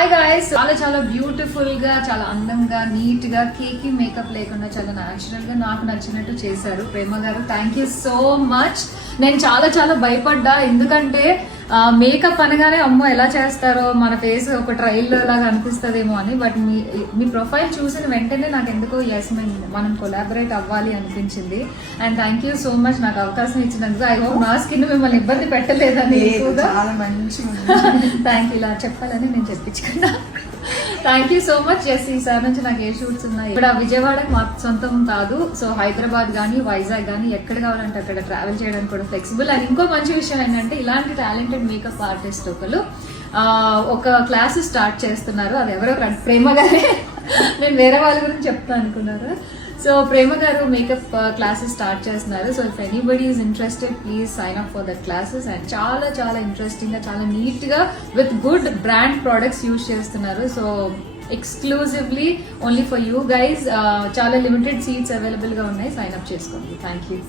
Hi guys, చాలా చాలా beautiful గా, చాలా అందంగా, నీట్ గా, కేకీ మేకప్ లేకుండా చాలా న్యాచురల్ గా నాకు నచ్చినట్టు చేశారు ప్రేమ గారు. Thank you so much. నేను చాలా చాలా భయపడ్డా, ఎందుకంటే మేకప్ అనగానే అమ్మో ఎలా చేస్తారో, మన ఫేస్ ఒక ట్రైల్ లాగా అనిపిస్తుందేమో అని. బట్ మీ ప్రొఫైల్ చూసిన వెంటనే నాకు ఎందుకో ఎస్ మనం కొలాబరేట్ అవ్వాలి అనిపించింది. And thank you so much నాకు అవకాశం ఇచ్చినందుకు. ఐ హోప్ నా స్కిన్ మిమ్మల్ని ఇబ్బంది పెట్టలేదని. చాలా మంచి థ్యాంక్ యూ, ఇలా చెప్పాలని నేను చెప్పించుకున్నా. Thank you so much. Yes, ఈసారి నుంచి నాకు ఏ షూట్స్ ఉన్నాయి ఇక్కడ విజయవాడకి మా సొంతం కాదు, సో హైదరాబాద్ కానీ వైజాగ్ కానీ ఎక్కడ కావాలంటే అక్కడ ట్రావెల్ చేయడానికి కూడా ఫ్లెక్సిబుల్. అండ్ ఇంకో మంచి విషయం ఏంటంటే, ఇలాంటి టాలెంటెడ్ మేకప్ ఆర్టిస్ట్ ఒక క్లాస్ స్టార్ట్ చేస్తున్నారు. అది ఎవరో ప్రేమ గారే, నేను వేరే వాళ్ళ గురించి చెప్తాను అనుకున్నారు. సో ప్రేమ గారు మేకప్ క్లాసెస్ స్టార్ట్ చేస్తున్నారు. So if anybody is interested, please sign up for that classes. And చాలా చాలా ఇంట్రెస్టింగ్ గా, చాలా నీట్ గా with good brand products use చేస్తున్నారు. So exclusively only for you guys. చాలా లిమిటెడ్ సీట్స్ అవైలబుల్ గా ఉన్నాయి, సైన్ అప్ చేసుకోండి. Thank you.